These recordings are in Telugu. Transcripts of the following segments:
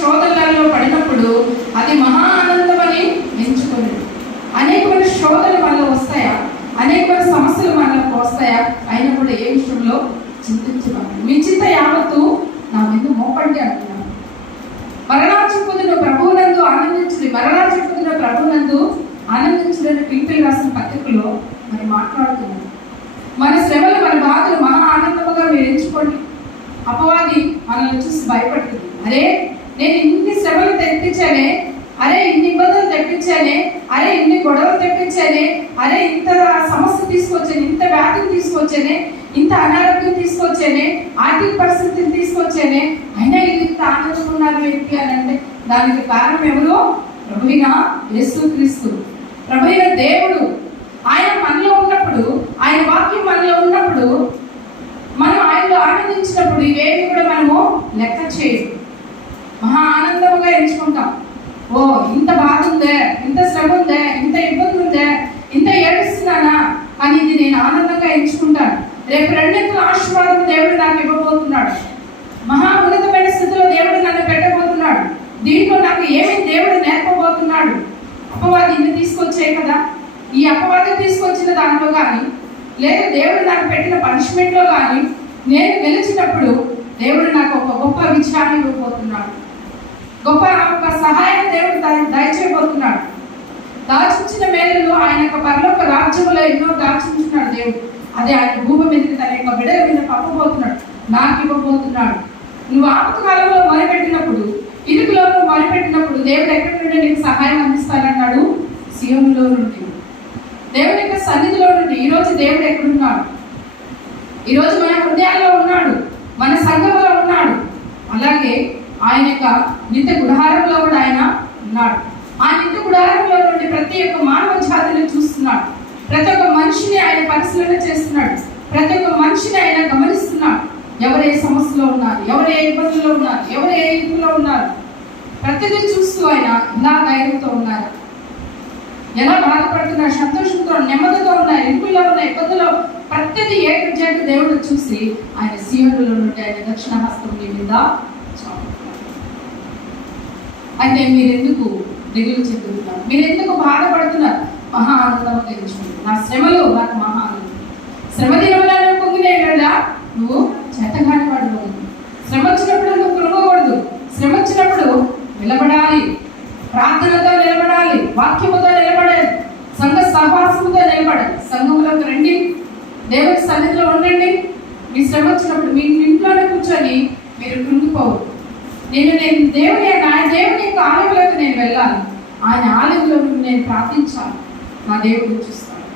శోధనలలో పడినప్పుడు అది మహా ఆనందమని అనేక అనేకమైన శోధనలు మనలో వస్తాయా? అనేకమైన సమస్యలు మనకు వస్తాయా? అయినా కూడా ఏ విషయంలో చింతించమని మీ చింత యావత్తు నా మీద మోపండి అంటున్నాను మరణాచు పొందిన ప్రభువునందు ఆనందించుడి మరణాచు పొందిన ప్రభువునందు ఆనందించుడని పింపిల్ రాసిన పత్రికలో మరి మాట్లాడుతున్నాను. మన శ్రమలు మన బాధలు మహా ఆనందముగా మీరు ఎంచుకోండి. అపవాది మనల్ని చూసి భయపడుతుంది. అరే నేను ఇన్ని శ్రమలు తెప్పించానే అరే ఇన్ని ఇబ్బందులు తెప్పించానే అరే ఇన్ని గొడవలు తెప్పించానే అరే ఇంత సమస్య తీసుకొచ్చాను ఇంత వ్యాధిని తీసుకొచ్చానే ఇంత అనారోగ్యం తీసుకొచ్చానే ఆర్థిక పరిస్థితిని తీసుకొచ్చానే అయినా ఇది ఇంత ఆనందంగా ఏంటి అని అంటే దానికి కారణం ఎవరు? ప్రభుయిన యేసు క్రీస్తు ప్రభుయిన దేవుడు ఆయన మనలో ఉన్నప్పుడు ఆయన వాక్యం మనలో ఉన్నప్పుడు మనం ఆయనలో ఆనందించినప్పుడు ఇవేమి కూడా మనము లెక్క చేయదు మహా ఆనందముగా ఎంచుకుంటాం ఓ ఇంత బాధ ఉందే ఇంత శ్రమ ఉందే ఇంత ఇబ్బంది ఉందే ఇంత ఏడుస్తున్నానా అని ఇది నేను ఆనందంగా ఎంచుకుంటాను. రేపు రెండింతల ఆశీర్వాదం దేవుడు నాకు ఇవ్వబోతున్నాడు. మహా ఉన్నతమైన స్థితిలో దేవుడు నన్ను పెట్టబోతున్నాడు. దీంట్లో నాకు ఏమి దేవుడు నేర్పబోతున్నాడు. అపవాది ఇన్ని తీసుకొచ్చే కదా? ఈ అపవాదం తీసుకొచ్చిన దానిలో కానీ లేదా దేవుడు నాకు పెట్టిన పనిష్మెంట్లో కానీ నేను గెలిచినప్పుడు దేవుడు నాకు ఒక గొప్ప విజయాన్ని ఇవ్వబోతున్నాడు. గొప్ప ఒక సహాయం దేవుడు దయచేయబోతున్నాడు దాచించిన మేలులు ఆయన యొక్క పరలోక రాజ్యములో ఎన్నో దాచించున్నాడు దేవుడు. అదే ఆయన భూమి మీదకి తన యొక్క బిడల మీద పంపబోతున్నాడు నాకు ఇవ్వబోతున్నాడు నువ్వు ఆపద కాలంలో మొదలుపెట్టినప్పుడు ఇరుకులో నువ్వు మొదలుపెట్టినప్పుడు దేవుడు ఎక్కడి నుండి నీకు సహాయం అందిస్తానన్నాడు సీఎంలో నుండి. దేవుడి యొక్క సన్నిధిలో నుండి ఈరోజు దేవుడు ఎక్కడున్నాడు? ఈరోజు మన హృదయాల్లో ఉన్నాడు. మన సంఘంలో ఉన్నాడు. అలాగే ఆయన యొక్క నిత్య గుడారంలో కూడా ఆయన ఉన్నాడు. ఆ నిత్య గుడారంలో నుండి ప్రతి ఒక్క మానవ జాతిని చూస్తున్నాడు. ప్రతి ఒక్క మనిషిని ఆయన పరిశీలన చేస్తున్నాడు. ప్రతి ఒక్క మనిషిని ఆయన గమనిస్తున్నాడు. ఎవరు ఏ సమస్యలో ఉన్నారు? ఎవరు ఏ ఇబ్బందుల్లో ఉన్నారు? ఎవరు ఏ ఇంట్లో ఉన్నారు? ప్రతిదీ చూస్తూ ఆయన ఇలా ధైర్యంతో ఉన్నారు. ఎలా బాధపడుతున్నారు? సంతోషంతో నెమ్మదితో ఉన్నారు. ఇంపుల్లో ఉన్న ఇబ్బందులో ప్రతిదీ ఏకజాటి దేవుడు చూసి ఆయన సీఎంలో నుండి ఆయన దక్షిణ హస్తం మీద అయితే మీరెందుకు దిగులు చెందుతున్నారు? మీరెందుకు బాధపడుతున్నారు? మహా ఆనందం తెలుసుకుంటారు నా శ్రమలు నాకు మహా ఆనందం శ్రమ దినములను పొంగినే నువ్వు చేతగాని వాడు శ్రమ వచ్చినప్పుడు నువ్వు కృంగకూడదు శ్రమ వచ్చినప్పుడు నిలబడాలి. ప్రార్థనతో నిలబడాలి. వాక్యముతో నిలబడాలి. సంఘ సహవాసముతో నిలబడాలి. సంఘములకు రండి. దేవుడి సన్నిధిలో ఉండండి. మీ శ్రమ వచ్చినప్పుడు మీ ఇంట్లోనే కూర్చొని మీరు కృంగిపోవద్దు నేను నేను దేవుని నా దేవుని యొక్క ఆలయంలోకి నేను వెళ్ళాలి. ఆయన ఆలయంలో నేను ప్రార్థించాలి. నా దేవుడిని చూస్తాను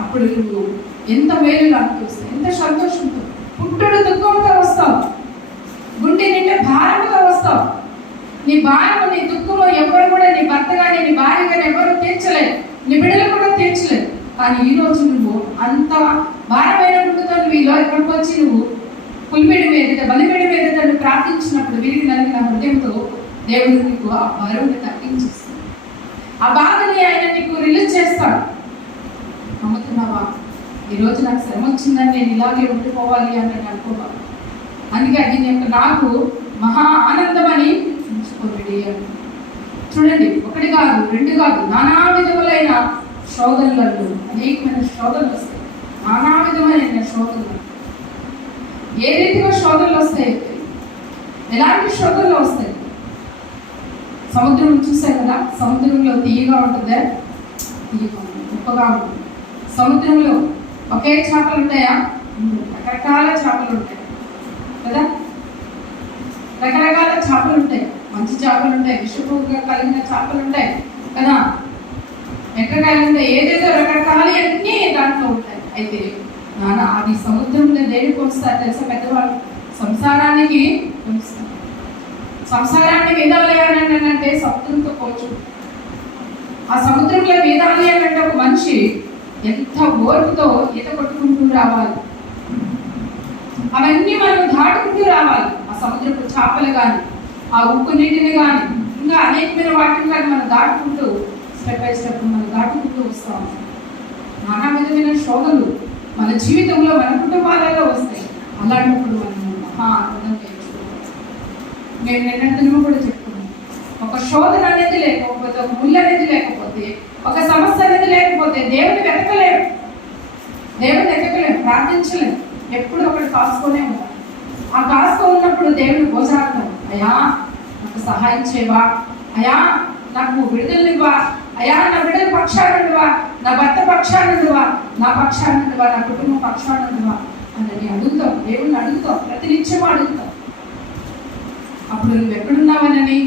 అప్పుడు నువ్వు ఎంత మేలు అనిపిస్తావు ఎంత సంతోషంతో పుట్టుడు దుఃఖంతో వస్తావు. గుండె నిండా భారంతో వస్తావు. నీ భారము నీ దుఃఖము ఎవరు కూడా నీ భర్త కానీ నీ భార్య కానీ ఎవరు తీర్చలేదు. నీ బిడ్డలు కూడా తీర్చలేదు. కానీ ఈ రోజు నువ్వు అంత భారమైన గుండెతో నువ్వు ఈలో ఇక్కడికి వచ్చి నువ్వు పులిపిడి మీద బలిపిడి మీద నువ్వు ప్రార్థించినప్పుడు విరిగి నలిగిన హృదయంతో దేవుడు నీకు ఆ బరువుని తగ్గించేస్తాడు. ఆ బాధని ఆయన నీకు రిలీజ్ చేస్తాడు. నమ్ముతున్నావా? ఈరోజు నాకు శ్రమ వచ్చిందని నేను ఇలాగే ఉండిపోవాలి అని నేను అనుకోవాలి. అందుకే అది నేను నాకు మహా ఆనందమని ఉంచుకోండి చూడండి ఒకటి కాదు రెండు కాదు నానా విధములైన శోధనలలో అనేకమైన శోధనలు వస్తాయి. నానా విధమైన శోధనలు. ఏ రీతిగా శోధనలు వస్తాయి? ఎలాంటి శోధనలు వస్తాయి? సముద్రం చూసాం కదా సముద్రంలో తీయగా ఉంటుందా? తీయగా ఉంటుంది? ఉప్పగా ఉంటుంది? సముద్రంలో ఒకే చేపలు ఉంటాయా? రకరకాల చేపలు ఉంటాయి. కదా? రకరకాల చేపలు ఉంటాయి. మంచి చేపలు ఉంటాయి. విషపుగా కలిగిన చేపలు ఉంటాయి. కదా? ఎక్కడికాయలు ఉంటాయి ఏదేదో రకరకాలు అన్నీ దాంట్లో ఉంటాయి. అయితే నాన్న అది సముద్రంలో దేనికి వస్తారు తెలుసా పెద్దవాళ్ళు? సంసారానికి సంసారాన్ని వేదాలి అంటే సముద్రంతో పోల్చు ఆ సముద్రంలో వేదాలి అంటే ఒక మనిషి ఎంత ఓర్పుతో ఈత కొట్టుకుంటూ రావాలి. అవన్నీ మనం దాటుకుంటూ రావాలి. ఆ సముద్రపు చేపలు కానీ ఆ ఉప్పు నీటిని కానీ ఇంకా అనేకమైన వాటిని కానీ మనం దాటుకుంటూ స్టెప్ బై స్టెప్ మనం దాటుకుంటూ వస్తాం. నానా విధమైన శోధనలు మన జీవితంలో మన కుటుంబాలలో వస్తాయి. అలాంటప్పుడు మనం మహా ఆనందం నేను నిన్నటి కూడా చెప్పుకున్నాను ఒక శోధన అనేది లేకపోతే ఒక ముళ్ళు అనేది లేకపోతే ఒక సమస్య అనేది లేకపోతే దేవుని వెతకలేడు. దేవుని వెతకలేడు ప్రార్థించలేడు. ఎప్పుడు ఒకటి కాసుకొనే ఉంటాడు. ఆ కాసుకో ఉన్నప్పుడు దేవుని భోజనార్థం అయ్యా నాకు సహాయం చేయవా? అయ్యా నాకు విడుదలనివ్వా? అయ్యా నా బిడ్డల పక్షానుడివా నా భర్త పక్షానుడివా నా పక్షానుడివా నా కుటుంబ పక్షానుడివా అని అడుగుతాం దేవుణ్ణి అడుగుతాం ప్రతినిత్యం అడుగుతాం. అప్పుడు నువ్వు ఎక్కడున్నావనని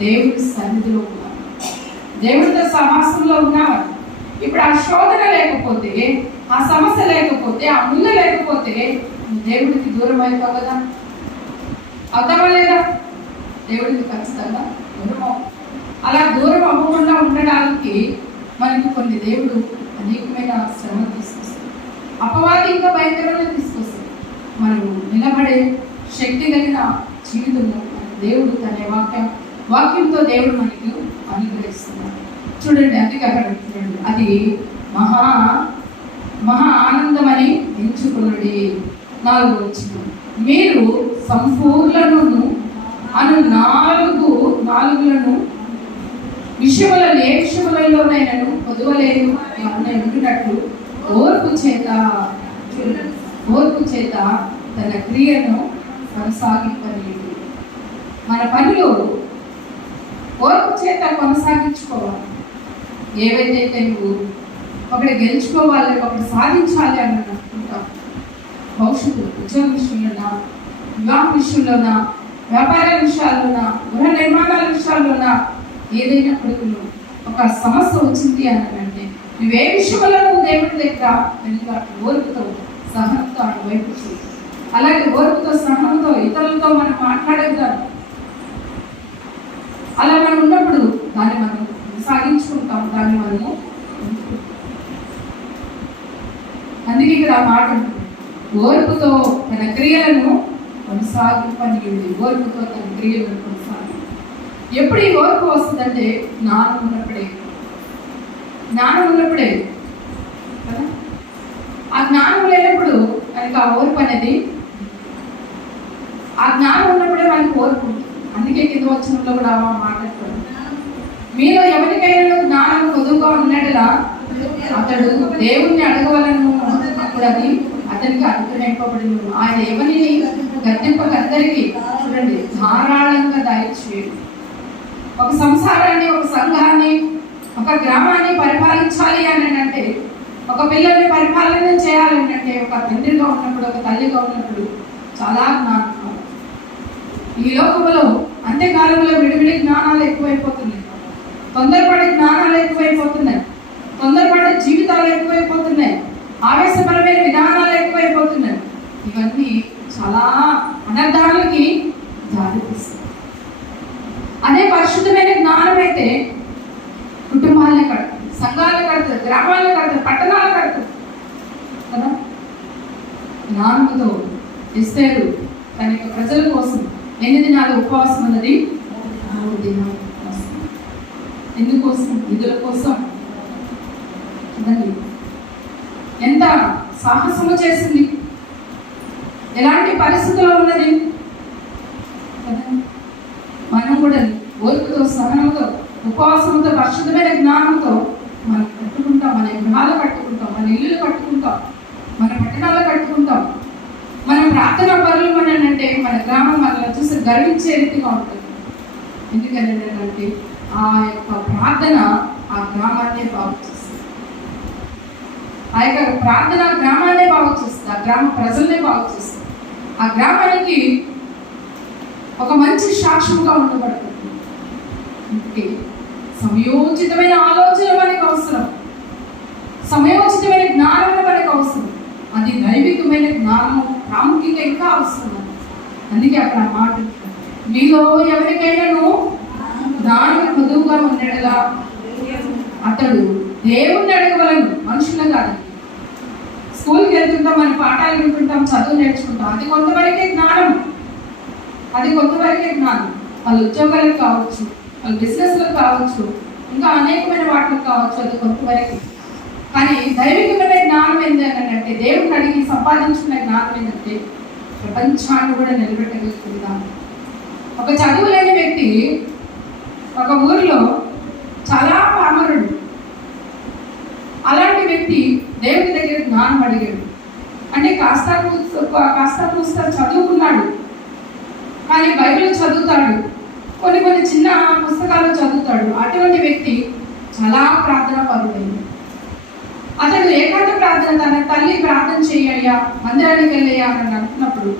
దేవుడి సన్నిధిలో ఉన్నావు దేవుడితో సమాసంలో ఉన్నావని ఇప్పుడు ఆ శోధన లేకపోతే ఆ సమస్య లేకపోతే ఆ ముందు లేకపోతే దేవుడికి దూరం అయిపోవు కదా? అవుతావా లేదా? దేవుడికి ఖచ్చితంగా దూరం అలా దూరం అవ్వకుండా ఉండడానికి మనకి కొన్ని దేవుడు అనేకమైన శ్రమ తీసుకొస్తాడు. అపవాది ఇంకా భయంకరంగా తీసుకొస్తాడు. మనం నిలబడే శక్తి కలిగిన జీవితంలో దేవుడు తన వాక్యం వాక్యంతో దేవుడు మనకి అనుగ్రహిస్తున్నాడు. చూడండి అందుకే అక్కడ చూడండి. అది మహా మహా ఆనందమని ఎంచుకున్నది నాలుగు వచ్చిన మీరు సంపూర్ణను అను నాలుగు నాలుగులను విషయములను ఏ విషయములలోనైనాను అని అన్న ఉండినట్లు ఓర్పు చేత ఓర్పు చేత తన క్రియను కొనసాగింపలేదు మన పనులు ఓర్పు చేత కొనసాగించుకోవాలి. ఏవైతే నువ్వు ఒకటి గెలుచుకోవాలి ఒకటి సాధించాలి అని అనుకుంటావు భవిష్యత్తు ఉద్యోగ విషయంలోనా వివాహ విషయంలోనా వ్యాపార విషయాల్లోనా గృహ నిర్మాణాల విషయాల్లోనా ఏదైనా ఒక సమస్య వచ్చింది అని అంటే నువ్వే విషయంలో నువ్వు దేవుడి దగ్గర వెనుక ఓర్పుతో సహనంతో ఆయన వైపు అలాగే ఓర్పుతో సహనంతో ఇతరులతో మనం మాట్లాడగలం అలా మనం ఉన్నప్పుడు దాన్ని మనం సాగించుకుంటాం దాన్ని మనము అందుకే ఇక్కడ ఆ మాట ఓర్పుతో తన క్రియలను కొనసాగింపనియండి. ఓర్పుతో తన క్రియలను కొనసాగి ఎప్పుడు ఈ ఓర్పు వస్తుందంటే జ్ఞానం ఉన్నప్పుడే. జ్ఞానం ఉన్నప్పుడే. కదా? ఆ జ్ఞానం లేనప్పుడు మనకి ఆ ఓర్పు అనేది ఆ జ్ఞానం ఉన్నప్పుడే మనకి ఓర్పు ఉంటుంది. అందుకే కింద వచ్చినప్పుడు కూడా అమ్మ మాట్లాడుతాడు మీలో ఎవరికైనా జ్ఞానం పొదువుగా ఉన్నట్లా అతడు దేవుణ్ణి అడగవలను అప్పుడు అది అతనికి అనుగ్రహింపబడింది ఆయన ఎవరిని గద్దెంపక అందరికీ చూడండి ధారాళంగా దయచేయడు ఒక సంసారాన్ని ఒక సంఘాన్ని ఒక గ్రామాన్ని పరిపాలించాలి అని అంటే ఒక పిల్లల్ని పరిపాలన చేయాలని అంటే ఒక తండ్రిగా ఉన్నప్పుడు ఒక తల్లిగా ఉన్నప్పుడు చాలా జ్ఞానం. ఈ లోకంలో అంత్యకాలంలో విడివిడి జ్ఞానాలు ఎక్కువైపోతున్నాయి. తొందరపడే జ్ఞానాలు ఎక్కువైపోతున్నాయి. తొందరపడే జీవితాలు ఎక్కువైపోతున్నాయి. ఆవేశపరమైన విధానాలు ఎక్కువైపోతున్నాయి. ఇవన్నీ చాలా అనర్థాలకి దారితీస్తాయి. అదే పరిశుద్ధమైన జ్ఞానం అయితే కుటుంబాలను కడుతుంది సంఘాలను కడుతుంది గ్రామాలను కడుతుంది పట్టణాలు కడుతుంది. కదా? జ్ఞానంతో ఇస్తారు తన యొక్క ప్రజల కోసం ఎన్ని దినాలు ఉపవాసం ఉన్నది? మూడు దినాలు ఉపవాసం. ఎందుకోసం? నిధుల కోసం. ఎంత సాహసము చేసింది. ఎలాంటి పరిస్థితుల్లో ఉన్నది? మనం కూడా ఓర్పుతో సహనంతో ఉపవాసంతో పరిశుద్ధమైన జ్ఞానంతో మనం కట్టుకుంటాం మన గృహాలు కట్టుకుంటాం మన ఇల్లులు కట్టుకుంటాం మన పట్టణాలు కట్టుకుంటాం. ప్రార్థన పనులు మన అంటే మన గ్రామం మనల్ని చూసి గర్వించే రీతిగా ఉంటుంది. ఎందుకని ఆ యొక్క ప్రార్థన ఆ గ్రామాన్ని బాగు చేస్తుంది. ఆ యొక్క ప్రార్థన గ్రామాన్నే బాగు చేస్తుంది. ఆ గ్రామ ప్రజల్నే బాగు చేస్తుంది. ఆ గ్రామానికి ఒక మంచి సాక్ష్యంగా ఉండబడుతుంది. అందుకే సమయోచితమైన ఆలోచన మనకు అవసరం. సమయోచితమైన జ్ఞానం మనకు అవసరం. అది దైవికమైన జ్ఞానము ప్రాముఖ్యత ఇంకా అవసరం అందుకే అక్కడ మాట. మీలో ఎవరికైనాను జ్ఞానం పొదువుగా ఉండేలా. అతడు దేవుణ్ణి అడగవలను మనుషులు కాదు. స్కూల్కి వెళ్తుంటాం మన పాఠాలు వింటుంటాం చదువు నేర్చుకుంటాం. అది కొంతవరకే జ్ఞానం. అది కొంతవరకే జ్ఞానం. వాళ్ళు ఉద్యోగాలకు కావచ్చు వాళ్ళ బిజినెస్లకు కావచ్చు ఇంకా అనేకమైన వాటికి కావచ్చు అది కొంతవరకు. కానీ దైవికమైన జ్ఞానం ఏంటంటే దేవుడిని అడిగి సంపాదించుకున్న జ్ఞానం ఏంటంటే ప్రపంచాన్ని కూడా నిలబెట్టగలుగుతుందా ఒక చదువు లేని వ్యక్తి ఒక ఊరిలో చాలా పామరుడు. అలాంటి వ్యక్తి దేవుడి దగ్గర జ్ఞానం అడిగాడు. అంటే కాస్త కూస్త- కాస్త కూస్త చదువుకున్నాడు. కానీ బైబిల్ చదువుతాడు. కొన్ని కొన్ని చిన్న పుస్తకాలు చదువుతాడు. అటువంటి వ్యక్తి చాలా ప్రార్థన పరుడైంది అతడు ఏకాంత ప్రార్థన తన తల్లి ప్రార్థన చేయ్యా మందిరానికి వెళ్ళయ్యా అని అంటున్నప్పుడు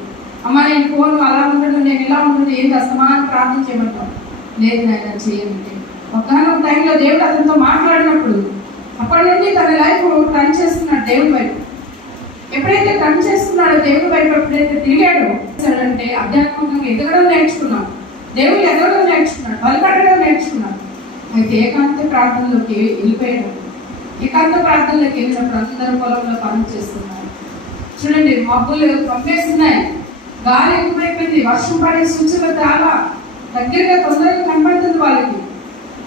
అమ్మ నేను ఫోన్ అలా ఉండను నేను ఇలా ఉండను ఏంటి అసమానం ప్రార్థన చేయమంటాం. లేదు నాయన చేయమంటే. ఒకనొక టైంలో దేవుడు అతనితో మాట్లాడినప్పుడు అప్పటి నుండి తన లైఫ్ టర్న్ చేస్తున్నాడు దేవుడి వైపు. ఎప్పుడైతే టర్న్ చేస్తున్నాడో దేవుడి వైపు ఎప్పుడైతే తిరిగాడో అంటే ఆధ్యాత్మికంగా ఎదగడం నేర్చుకున్నాం. దేవుడు ఎదగడం నేర్చుకున్నాడు బలపడడం నేర్చుకున్నాడు అయితే ఏకాంత ప్రార్థనలోకి వెళ్ళిపోయాడు. ఏకాంత ప్రార్థనలోకి వెళ్ళినప్పుడు అందరూ పొలంలో పనులు చేస్తున్నారు. చూడండి మబ్బులు పంపేస్తున్నాయి గాలి ఎక్కువైపోయింది వర్షం పడే సూచన చాలా దగ్గరగా తొందరగా కనబడుతుంది వాళ్ళకి.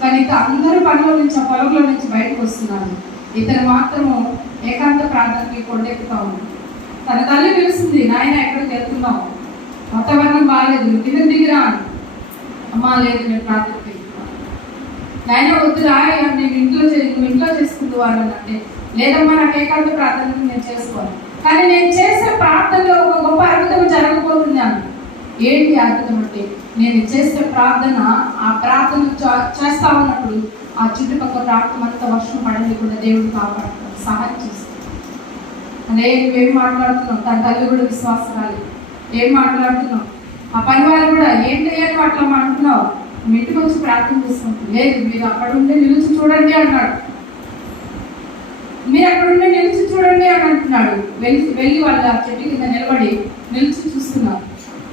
కానీ ఇక అందరూ పనిలో నుంచి ఆ పొలంలో నుంచి బయటకు వస్తున్నారు. ఇతను మాత్రము ఏకాంత ప్రార్థనకి కొండెక్కుతా ఉన్నాడు. తన తల్లి పిలుస్తుంది నాయన ఎక్కడికి వెళ్తున్నావు? వాతావరణం బాగాలేదు నువ్వు కింద దిగిరా అమ్మా లేదు నేను ప్రార్థన నాయన వద్దు రాయ నేను ఇంట్లో చే- నువ్వు ఇంట్లో చేసుకుంటూ అంటే లేదమ్మా నాకు ఏకాంత ప్రార్థన నేను చేసుకోవాలి కానీ నేను చేసే ప్రార్థనలో ఒక గొప్ప అద్భుతం జరగబోతుంది ఏంటి అద్భుతం అంటే నేను చేసే ప్రార్థన ఆ ప్రార్థన చేస్తా ఉన్నప్పుడు ఆ చుట్టుపక్కల ప్రాంతం అంతా వర్షం పడలేకుండా దేవుడు కాపాడుతాడు సహాయం చేస్తాడు. అదే నువ్వేం మాట్లాడుతున్నావు? తన తల్లి కూడా విశ్వాసరాలి ఏం మాట్లాడుతున్నావు? ఆ పని వాళ్ళు కూడా ఏంటి అని అట్లా మాట్లాడుతున్నావు? మీ ఇంటికి వచ్చి ప్రార్థన చేస్తాం. లేదు మీరు అక్కడ ఉంటే నిలిచి చూడండి అన్నాడు. మీరు అక్కడ ఉంటే నిలిచి చూడండి అని అంటున్నాడు. వెళ్ళి వెళ్ళి వాళ్ళ చెట్టు కింద నిలబడి నిలిచి చూస్తున్నారు.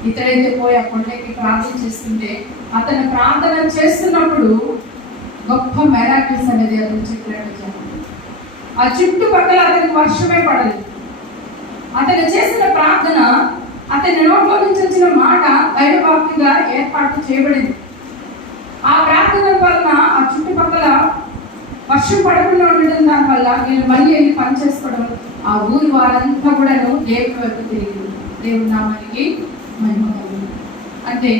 ఇతడైతే పోయి ఆ కొండకి ప్రార్థన చేస్తుంటే అతను ప్రార్థన చేస్తున్నప్పుడు గొప్ప మెరాకిల్స్ అనేది అతను చెప్పినట్టు ఆ చుట్టుపక్కల అతనికి వర్షమే పడలేదు. అతను చేసిన ప్రార్థన అతని నోట్లో నుంచి వచ్చిన మాట దైవవాక్తిగా ఏర్పాటు చేయబడింది. ఆ ప్రార్థన వలన ఆ చుట్టుపక్కల వర్షం పడకుండా ఉండడం దాని వల్ల వీళ్ళు మళ్ళీ వెళ్ళి పని చేసుకోవడం ఆ ఊరి వారంతా కూడాను దేవుని వైపు తిరిగి దేవుడి నామానికి మహిమ అంటే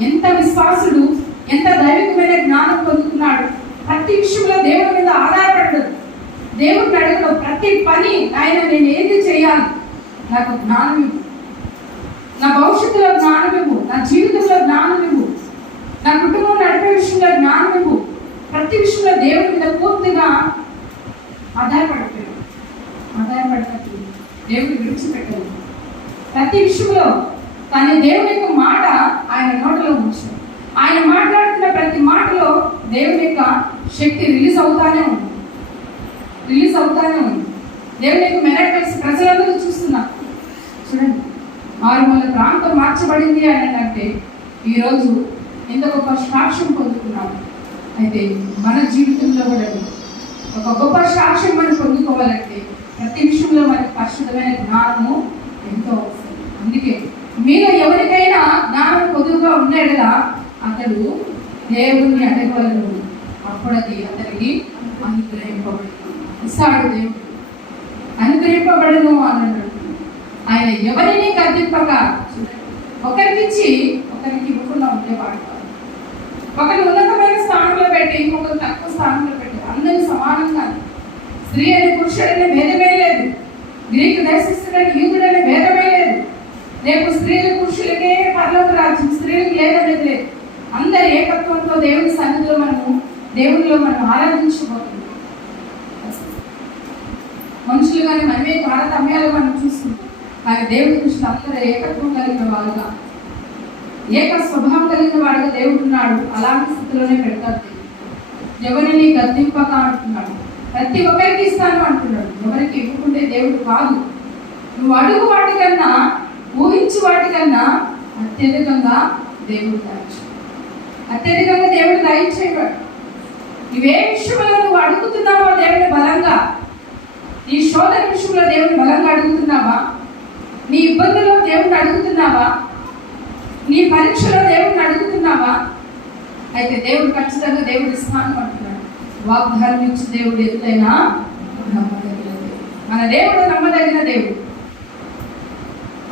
ఎంత విశ్వాసుడు ఎంత దైవికమైన జ్ఞానం పొందుతున్నాడు. ప్రతి విషయంలో దేవుడి మీద ఆధారపడదు దేవుడిని అడగడం ప్రతి పని ఆయన నేను ఏది చేయాలి? నాకు జ్ఞానం ఇవ్వు. నా భవిష్యత్తులో జ్ఞానం ఇవ్వు. నా జీవితంలో జ్ఞానం ఇవ్వు. నా కుటుంబం నడిపే విషయంలో జ్ఞానం నువ్వు ప్రతి విషయంలో దేవుడి మీద పూర్తిగా ఆధారపడతాడు ఆధారపడతాడు దేవుడు విడిచిపెట్టాడు ప్రతి విషయంలో తన దేవుని యొక్క మాట ఆయన నోటలో ఉంచాడు. ఆయన మాట్లాడుతున్న ప్రతి మాటలో దేవుని యొక్క శక్తి రిలీజ్ అవుతానే ఉంది. రిలీజ్ అవుతానే ఉంది. దేవుని యొక్క మెరాకల్స్ ప్రజలందరూ చూస్తున్నారు. చూడండి. మారుమూల ప్రాంతం మార్చబడింది అని అంటే ఈరోజు ఎంత గొప్ప సాక్ష్యం పొందుతున్నాం? అయితే మన జీవితంలో కూడా ఒక గొప్ప సాక్ష్యం మనం పొందుకోవాలంటే ప్రతి విషయంలో మనకి పరిశుద్ధమైన జ్ఞానము ఎంతో అవసరం. అందుకే మీలో ఎవరికైనా జ్ఞానం పొదువుగా ఉన్నాడుగా అతడు దేవుణ్ణి అడగలను అప్పుడు అది అతనికి అనుగ్రహింపబడుతుంది ఇస్తాడు దేవుడు. అనుగ్రహింపబడను అన్నాడు. ఆయన ఎవరిని గద్దింపక? ఒకరికిచ్చి ఒకరికి ఇవ్వకుండా ఉండేవాడు. ఒకటి ఉన్నతమైన స్థానంలో పెట్టి ఇంకొకరు తక్కువ స్థానంలో పెట్టి అందరినీ సమానంగా స్త్రీ అని పురుషుడనే భేదమే లేదు. గ్రీకు దేశస్థుడని యూదుడనే భేదమే లేదు. రేపు స్త్రీలు పురుషులకే పర్లోక రాజ్యం స్త్రీలకు లేదనేది లేదు. అందరి ఏకత్వంతో దేవుని సన్నిధిలో మనము దేవునిలో మనం ఆరాధించబోతున్నాం. మనుషులు కానీ మనమే తారతమ్యాలు మనం చూస్తున్నాం. కానీ దేవుడి దృష్టి అందరూ ఏకత్వం కలిగిన వాళ్ళుగా ఏక స్వభావం కలిగిన వాడిగా దేవుడు ఉన్నాడు అలాంటి స్థితిలోనే పెడతాడు ఎవరిని గద్దింపక అంటున్నాడు ప్రతి ఒక్కరికి ఇస్తాను అంటున్నాడు. ఎవరికి ఇవ్వకుంటే దేవుడు కాదు. నువ్వు అడుగు వాటికన్నా ఊహించు వాటికన్నా అత్యధికంగా దేవుడు దాయించు అత్యధికంగా దేవుడు దయచేయవాడు ఇవే విషయంలో నువ్వు అడుగుతున్నావా దేవుని బలంగా? నీ శోధన విషయంలో దేవుని బలంగా అడుగుతున్నావా? నీ ఇబ్బందుల్లో దేవుని అడుగుతున్నావా? నీ పరీక్షలో దేవుడిని అడుగుతున్నావా? అయితే దేవుడు ఖచ్చితంగా దేవుడి స్థానం అంటున్నాడు. వాగ్దానం ఇచ్చి దేవుడు ఎదుటైనా నమ్మదగిన దేవుడు. మన దేవుడు నమ్మదగిన దేవుడు.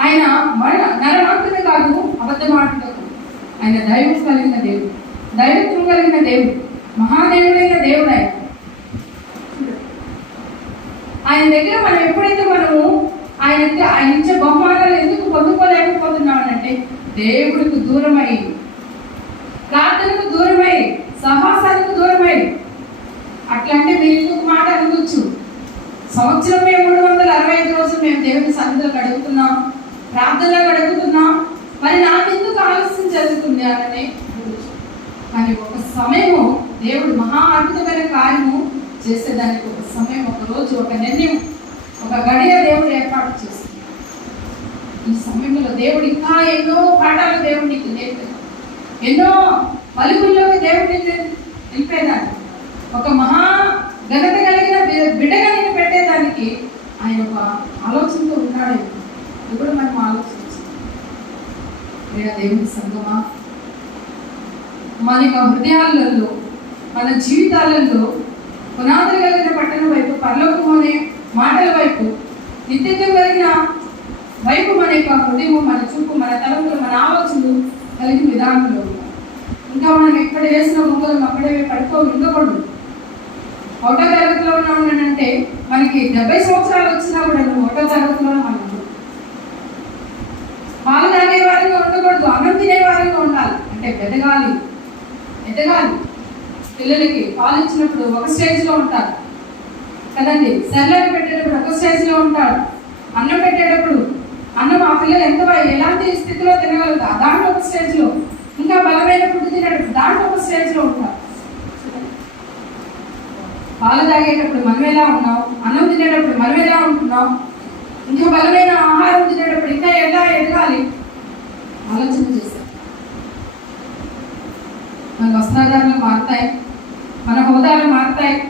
ఆయన మన నరమాంతుడు కాదు అబద్ధమాటకు ఆయన దైవం కలిగిన దేవుడు. దైవత్వం కలిగిన దేవుడు. మహాదేవుడైన దేవుడు. ఆయన ఆయన దగ్గర మనం ఎప్పుడైతే మనము ఆయన ఆయన ఇచ్చే బహుమానాలు ఎందుకు పొందుకోలేకపోతున్నామనంటే దేవుడికి దూరమై ప్రార్థనకు దూరమై సహాసానికి దూరమై అట్లంటే మీరు ఇంకొక మాట అనవచ్చు సంవత్సరం మేము మూడు వందల అరవై ఐదు రోజులు మేము దేవుని సన్నిధిలో గడుపుతున్నాం ప్రార్థనలో గడుపుతున్నాం. మరి నాకెందుకు ఆలస్యం జరుగుతుంది అననే మరి ఒక సమయము దేవుడు మహా అద్భుతమైన కార్యము చేసేదానికి ఒక సమయం ఒక రోజు ఒక నిర్ణయం ఒక గడియ దేవుడు ఏర్పాటు చేస్తుంది ఈ సమయంలో దేవుడు ఇంకా ఎన్నో పాఠాలు దేవుడు నీకు నేర్పాడు. ఎన్నో పలుకుల్లో దేవుడు నిలిపేదాన్ని. ఒక మహా ఘనత కలిగిన బి- బిడ్డగా నేను పెట్టేదానికి ఆయన ఒక ఆలోచనతో ఉన్నాడు. ఇప్పుడు కూడా మనం ఆలోచించాలి ప్రియ దేవుని సంగమా మన యొక్క హృదయాలలో మన జీవితాలలో పునాదులు కలిగిన పట్టణం వైపు పర్లోకం అనే మాటల వైపు నిత్యత్వం కలిగిన వైపు మన యొక్క హృదయం మన చూపు మన తలంపులు మన ఆలోచనలు కలిగిన విధానంలో ఇంకా మనం ఎక్కడ వేసిన మొక్కలు అక్కడే పడుకో ఉండకూడదు ఒకటో తరగతిలో ఉన్నామంటే మనకి డెబ్బై సంవత్సరాలు వచ్చినా కూడా నువ్వు ఒకటో తరగతిలో మనం పాలు తాగే వారిగా ఉండకూడదు అన్నం తినే వారిగా ఉండాలి. అంటే ఎదగాలి ఎదగాలి. పిల్లలకి పాలు ఇచ్చినప్పుడు ఒక స్టేజ్లో ఉంటారు. కదండి? సెల్లర్ పెట్టేటప్పుడు ఒక స్టేజ్లో ఉంటాడు అన్నం పెట్టేటప్పుడు అన్నం ఆ పిల్లలు ఎంత ఎలాంటి స్థితిలో తినగలుగుతారు దాంట్లో ఒక స్టేజ్లో ఇంకా బలమైన ఫుడ్ తినేటప్పుడు దాంట్లో ఒక స్టేజ్లో ఉంటారు పాలు తాగేటప్పుడు మనం ఎలా ఉన్నాం అన్నం తినేటప్పుడు మనం ఎలా ఉంటున్నాం ఇంకా బలమైన ఆహారం తినేటప్పుడు ఇంకా ఎలా ఎదగాలి? ఆలోచన చేశాం. మన వస్త్రాధారాలు మారుతాయి. మన హోదాలు మారుతాయి.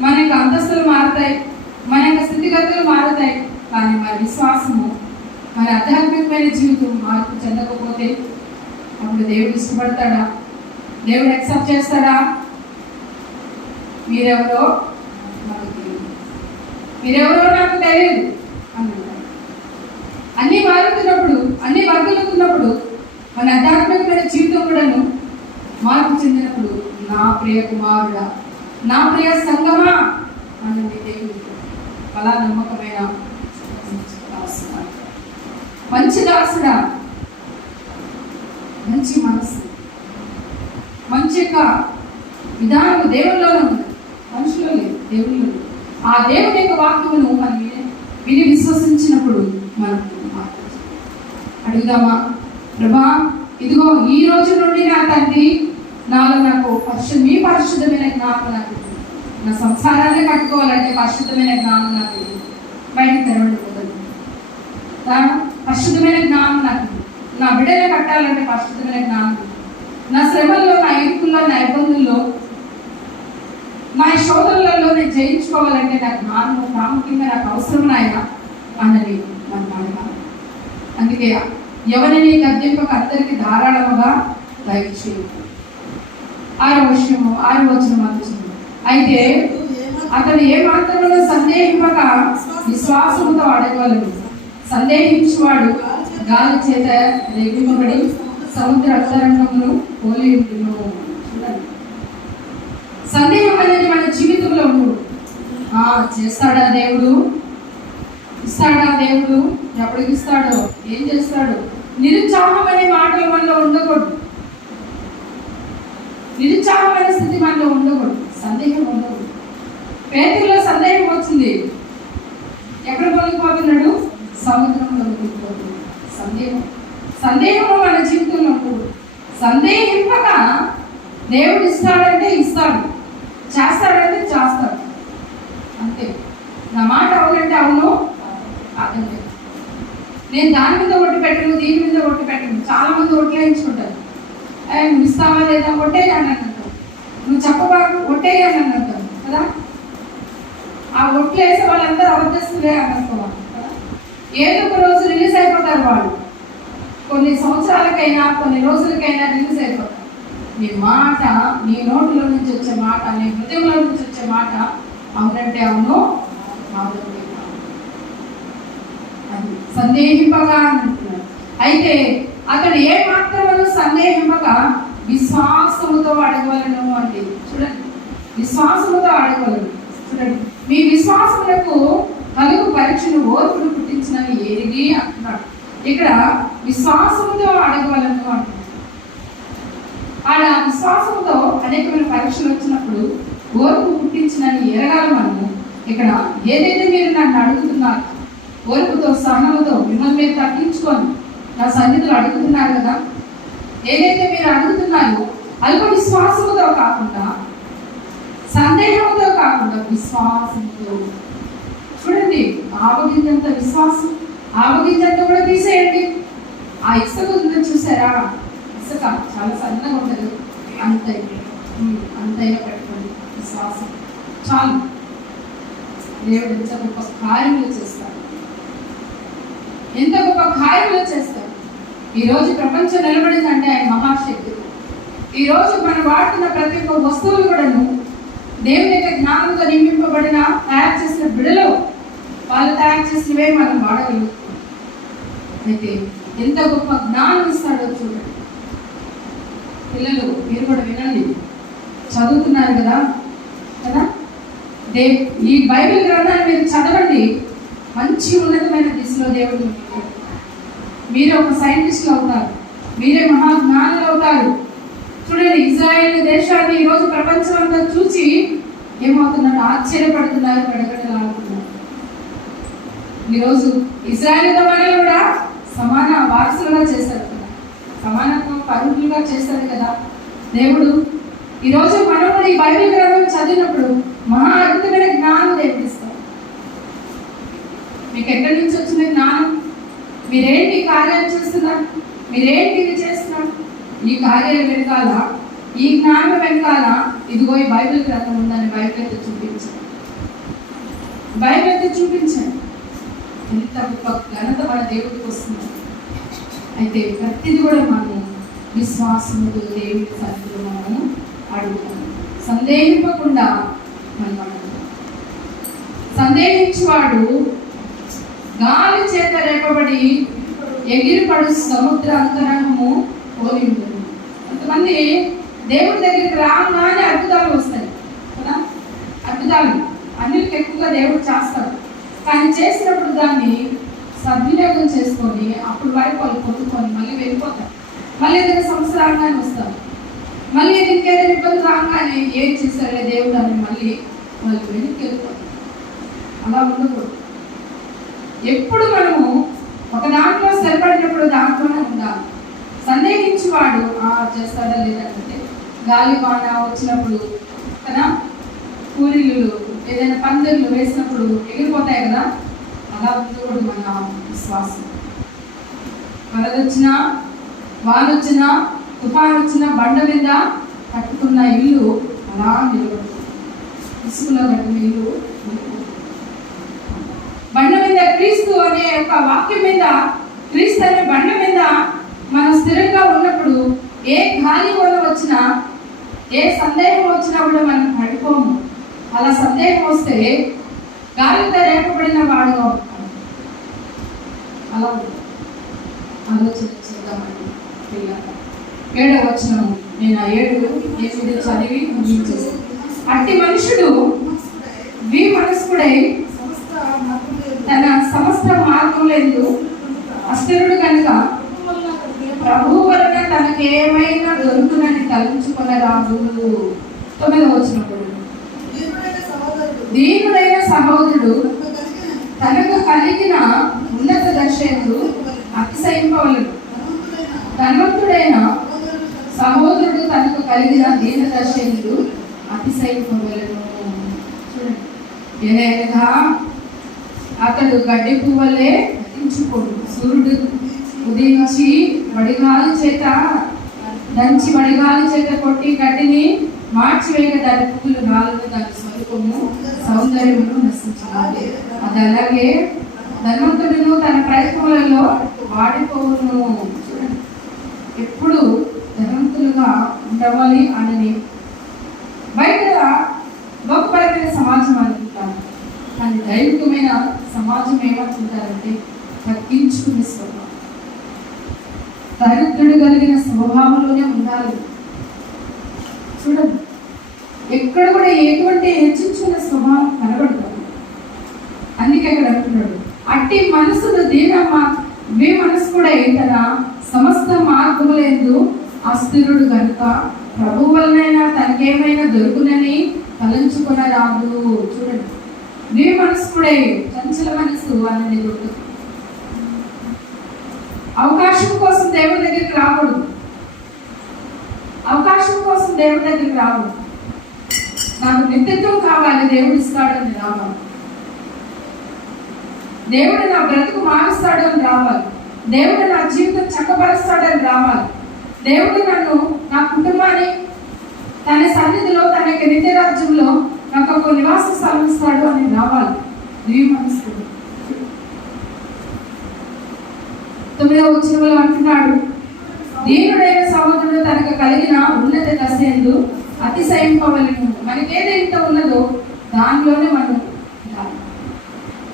మన యొక్క అంతస్తులు మారుతాయి. మన యొక్క స్థితిగతులు మారుతాయి. కానీ మన విశ్వాసము మన ఆధ్యాత్మికమైన జీవితం మార్పు చెందకపోతే అప్పుడు దేవుడు ఇష్టపడతాడా? దేవుడు యాక్సెప్ట్ చేస్తాడా? మీరెవరో నాకు తెలియదు. మీరెవరో నాకు తెలియదు అన్నాడు. అన్ని మారుతున్నప్పుడు అన్ని వర్గలుతున్నప్పుడు మన ఆధ్యాత్మికమైన జీవితం కూడాను మార్పు చెందినప్పుడు నా ప్రియ కుమారుడా నా ప్రియ సంగమా అన్నది దేవుడు అలా నమ్మకమైన మంచి దాసుడా. మంచి మనసు. మంచి యొక్క విధానం దేవుళ్ళలో ఉంది. మనుషులో లేదు దేవుళ్ళు ఆ దేవుని యొక్క వాక్యమును మనం విని- విశ్వసించినప్పుడు మనం అడుగుదామా? ప్రభా ఇదిగో ఈ రోజు నుండి నా తండ్రి నాలో నాకు పరిశు మీ పరిశుద్ధమైన జ్ఞాపకం నాకు నా సంసారాన్ని కట్టుకోవాలంటే పరిశుద్ధమైన జ్ఞానం నాకు ఇవ్వు. తెరవండి పోతుంది పరిశుద్ధమైన జ్ఞానం నాకు. నా బిడ్డలు కట్టాలంటే పరిశుద్ధమైన జ్ఞానం. నా శ్రమల్లో నా ఇరుకుల్లో నా ఇబ్బందుల్లో నా శోధనలలో నేను జయించుకోవాలంటే నాకు జ్ఞానం ప్రాముఖ్యంగా నాకు అవసరం నాయన అన్నది నా అడగాలి అందుకే ఎవరిని గద్దెంపక అందరికీ ధారాళముగా దయచేయు. ఆరో విషయము ఆరో వచనం అందుతుంది అయితే అతను ఏ మాత్రంలో సందేహింపక విశ్వాసంతో అడగగలడు సందేహించువాడు గాలి చేత రేగింపబడి సముద్ర అంతరంగంలో పోలి ఉండును. చూడండి. సందేహం అనేది మన జీవితంలో ఉండదు. చేస్తాడా దేవుడు? ఇస్తాడా దేవుడు? ఎప్పటికి ఇస్తాడో? ఏం చేస్తాడు? నిరుత్సాహం అనే మాటలు మనలో ఉండకూడదు. నిరుత్సాహమైన స్థితి మనలో ఉండకూడదు. సందేహం ఉండకూడదు. పేదలో సందేహం వచ్చింది. సముద్రంలో పొందిపోతున్నాడు సందేహం. సందేహము మన జీవితంలో ఉండదు సందేహింపక దేవుడు ఇస్తాడంటే ఇస్తాడు. చేస్తాడంటే చేస్తాడు. అంతే. నా మాట అవునంటే అవును కాదంటే నేను దాని మీద ఒట్టి పెట్టను దీని మీద ఒట్టి పెట్టను. చాలా మంది "ఏ, నువ్వు ఇస్తావా లేదా? ఒట్టేయాలని అంటారు. నువ్వు చెప్పబాకు ఒట్టేయాలని అంటారు కదా? ఆ ఒట్లు వేసే వాళ్ళందరూ అవద్దస్తులే అని అనుకోవాలి. ఏదో ఒక రోజు రిలీజ్ అయిపోతారు వాళ్ళు. కొన్ని సంవత్సరాలకైనా కొన్ని రోజులకైనా రిలీజ్ అయిపోతారు. నీ మాట నీ నోటిలో నుంచి వచ్చే మాట నీ హృదయంలో నుంచి వచ్చే మాట అవునంటే అవును కాదంటే అది సందేహింపగా అంటున్నాడు అయితే అతడు ఏ మాత్రమును సందేహింపక విశ్వాసముతో అడగవలను అండి. చూడండి. విశ్వాసముతో అడగవలను. చూడండి. మీ విశ్వాసములకు కలుగు పరీక్షను ఓర్పును పుట్టించినని ఎరిగి అంటున్నాడు. ఇక్కడ విశ్వాసంతో అడగవలను అంటున్నాడు. ఆడ విశ్వాసంతో అనేకమైన పరీక్షలు వచ్చినప్పుడు ఓర్పు పుట్టించినని ఎరగాలి మనము. ఇక్కడ ఏదైతే మీరు నన్ను అడుగుతున్నారు ఓర్పుతో సహనముతో మిమ్మల్ని మీరు తగ్గించుకొని నా సన్నిధులు అడుగుతున్నారు కదా? ఏదైతే మీరు అడుగుతున్నారో అల్ప విశ్వాసముతో కాకుండా సందేహంతో కాకుండా విశ్వాసంతో చూడండి ఆవగింజంత విశ్వాసం ఆవగింజంత కూడా తీసేయండి. ఆ ఇసుక ఉందని చూసారా? ఇసుక చాలా సన్నగా ఉంటుంది. అంత అంతైనా పెట్టుకోండి. విశ్వాసం. చాలు. దేవుడు ఎంత గొప్ప కార్యములు చేస్తాడు ఎంత గొప్ప కార్యములు చేస్తాడు ఈరోజు ప్రపంచం ప్రపంచం నిలబడిందంటే ఆయన మహాశక్తి. ఈరోజు మనం వాడుతున్న ప్రతి ఒక్క వస్తువులు కూడాను దేవుని యొక్క జ్ఞానంతో నియమింపబడిన తయారు చేసిన బిడలో వాళ్ళు తయారు చేసినవే మనం వాడగలుగుతాం. అయితే ఎంత గొప్ప జ్ఞానం ఇస్తాడో చూడండి. పిల్లలు మీరు కూడా వినండి. చదువుతున్నారు కదా? కదా? దే ఈ బైబిల్ గ్రంథాన్ని మీరు చదవండి. మంచి ఉన్నతమైన దిశలో దేవుడు మీరు ఒక సైంటిస్ట్లు అవుతారు. మీరే మహాజ్ఞానులు అవుతారు. చూడండి ఇజ్రాయెల్ దేశాన్ని ఈరోజు ప్రపంచం అంతా చూసి ఏమవుతున్నారు ఆశ్చర్యపడుతున్నారు గడగడలాడుతున్నారు ఈరోజు ఇజ్రాయెల్తో మనల్ని కూడా సమాన వారసులుగా చేశారు కదా. సమానత్వం పరుగులుగా చేశారు కదా. దేవుడు ఈరోజు మనం కూడా ఈ బైబిల్ గ్రంథం చదివినప్పుడు మహా అద్భుతమైన జ్ఞానం నేర్పిస్తాం. మీకు ఎక్కడి నుంచి వచ్చిన జ్ఞానం? మీరేంటి కార్యాలు చేస్తున్నారు మీరేంటి ఇది చేస్తున్నారు ఈ కార్యాలు వెనకాల ఈ జ్ఞానం వెనకాల ఇదిగో ఈ బైబిల్ గ్రంథం ఉందని బయట అయితే చూపించండి చూపించండి ఎంత గొప్ప ఘనత మన దేవుడికి వస్తుంది అయితే ప్రతిది కూడా మనము విశ్వాసముతో దేవుడి సన్నిధిలో మనము అడుగుతాం సందేహింపకుండా మనం అడుగుతాం. సందేహించువాడు గాలి చేత రేపబడి ఎగిరిపడు సముద్ర అంతరంగము పోలి ఉంటుంది. కొంతమంది దేవుడి దగ్గరికి రాగానే అద్భుతాలు వస్తాయి కదా? అద్భుతాలు. అన్నిటికి ఎక్కువగా దేవుడు చేస్తాడు. కానీ చేసినప్పుడు దాన్ని సద్వినియోగం చేసుకొని అప్పుడు వరకు వాళ్ళు పొందుకొని మళ్ళీ వెళ్ళిపోతారు. మళ్ళీ ఏదైనా సమస్య రాగానే వస్తారు. మళ్ళీ ఇంకేదైనా ఇబ్బంది రాగానే ఏం చేశారే దేవుడు అని మళ్ళీ వాళ్ళు వెనక్కి వెళ్ళిపోతారు. అలా ఉండకూడదు. ఎప్పుడు మనము ఒక దాంట్లో సరిపడినప్పుడు దాంట్లోనే ఉండాలి. సందేహించేవాడు ఆ చేస్తాడా లేదంటే గాలి బాణ వచ్చినప్పుడు కదా కూలీలు ఏదైనా పందిర్లు వేసినప్పుడు ఎగిరిపోతాయి కదా అలా ఉండకూడదు మన విశ్వాసం. వరదొచ్చినా వానొచ్చినా తుఫాన్ వచ్చినా బండ మీద కట్టుకున్న ఇల్లు అలా నిలబడుతుంది. ఇసుకలో కట్టిన ఇల్లు బండ మీద క్రీస్తు అనే ఒక వాక్యం మీద క్రీస్తు అనే బండ మీద మనం స్థిరంగా ఉన్నప్పుడు ఏ గాలి కూడా వచ్చినా ఏ సందేహం వచ్చినా కూడా మనం పడిపోము. అలా సందేహం వస్తే గాలితో రేపబడిన వాడుగా అలా ఆలోచన చేద్దామండి. పిల్లలు. ఏడవ వచ్చిన నేను ఆ ఏడు ఎనిమిది చదివి ముగించేసి అట్టి మనుషుడు వి మనస్కుడై తన సమస్త మార్గములందు అస్థిరుడు కనుక ప్రభు వలన తనకేమైనా దొరుకునని తలంచుకొనరాదు. తొమ్మిదవ వచ్చినప్పుడు దీనుడైన సహోదరుడు తనకు కలిగిన ఉన్నత దర్శకుడు అతిశయింపవలను. ధనవంతుడైన సహోదరుడు తనకు కలిగిన దీన దర్శకుడు అతిశయింపవలను. చూడండి. ఏదైనా అతడు గడ్డి పువ్వలే నటించుకోడు సూర్యుడు ఉదయించి వడిగాలి చేత దంచి వడిగాలి చేత కొట్టి గడ్డిని మార్చివేయక దాని పువ్వులు నాలుగు దాని స్వరూపము సౌందర్యమును నశించాలి అది అలాగే ధనవంతుడును తన ప్రయత్నాలలో వాడిపోవును. చూడండి ఎప్పుడు ధనవంతులుగా ఉండవాలి అని బయట లోకపరమైన సమాజం అనుకుంటాను. కానీ దైవికమైన సమాజం ఏమనుకుంటారంటే తగ్గించుకునే స్వభావం. దరిద్రుడు కలిగిన స్వభావంలోనే ఉండాలి. చూడండి ఎక్కడ కూడా ఎటువంటి హెచ్చించిన స్వభావం కనబడతాం అందుకే అక్కడ అంటున్నాడు అట్టి మనసును దీనమ్మ మీ మనసు కూడా ఏంటనా సమస్త మార్గములందు అస్థిరుడు కనుక ప్రభు వలనైనా తనకేమైనా దొరుకునని తలంచుకొనరాదు చూడండి మీ మనసు కూడా చంచల మనసు అనేది అవకాశం కోసం దేవుడి దగ్గరికి రాకూడదు. అవకాశం కోసం దేవుడి దగ్గరికి రావు నాకు నిత్యత్వం కావాలి దేవుడు ఇస్తాడని రావాలి. దేవుడు నా బ్రతుకు మారుస్తాడు అని రావాలి. దేవుడు నా జీవితం చక్కపరుస్తాడని రావాలి. దేవుడు నన్ను నా కుటుంబాన్ని తన సన్నిధిలో తన యొక్క నిత్య రాజ్యంలో నాకు ఒక నివాస స్థలం ఇస్తాడు అని రావాలి. దివ్య మనసు తొమ్మిదవ వచ్చిన అంటున్నాడు దీనుడైన సహోదరుడు తనకు కలిగిన ఉన్నత దశ ఎందు అతిశయింపవలను మనకేదైతే ఉన్నదో దానిలోనే మనం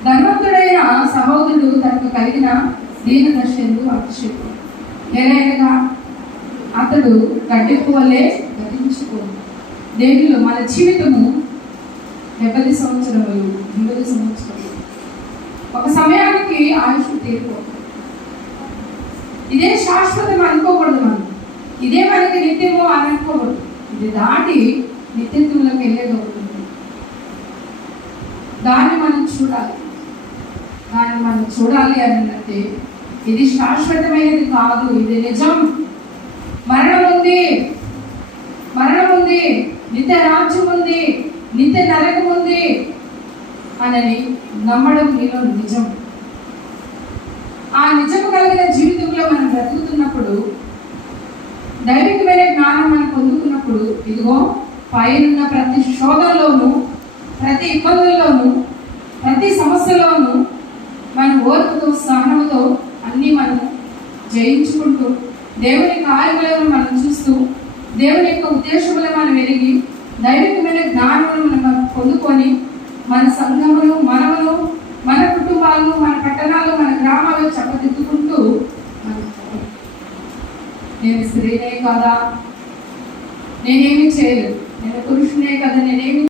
ధనవంతుడైన సహోదరుడు తనకు కలిగిన దీన దశ ఎందు అతిశయం అతడు గడ్డిపు వల్లే గతించుకో దేవుళ్ళు మన జీవితము డెబ్బై సంవత్సరములు ఎనభై సంవత్సరములు. ఒక సమయానికి ఆయుష్ తీరుకో ఇదే శాశ్వతం అనుకోకూడదు మనం. ఇదే మనకి నిత్యము అని అనుకోకూడదు ఇది దాటి నిత్యత్వంలోకి వెళ్ళేది ఒకటి. దాన్ని మనం చూడాలి. దాన్ని మనం చూడాలి అని అంటే ఇది శాశ్వతమైనది కాదు ఇది నిజం. మరణం ఉంది. మరణం ఉంది. నిత్య రాజ్యం ఉంది. నిత్య నరకం ఉంది అనని నమ్మడం మీలో నిజం. ఆ నిజము కలిగిన జీవితంలో మనం బ్రతుకుతున్నప్పుడు దైవికమైన జ్ఞానం మనం పొందుకున్నప్పుడు ఇదిగో పైనున్న ప్రతి శోధంలోనూ ప్రతి ఇబ్బందుల్లోనూ ప్రతి సమస్యలోనూ మన ఓర్పుతో సహనంతో అన్నీ మనం జయించుకుంటూ దేవుని కార్యములను మనం చూస్తూ దేవుని యొక్క ఉద్దేశములను మనం ఎరిగి దైవికమైన జ్ఞానమును మనం పొందుకొని మన సంఘములు మనములు మన కుటుంబాలను మన పట్టణాలు మన గ్రామాలు చక్కదిద్దుకుంటూ నేను స్త్రీనే కదా? నేనేమి చేయలేదు. నేను పురుషునే కదా నేనేమి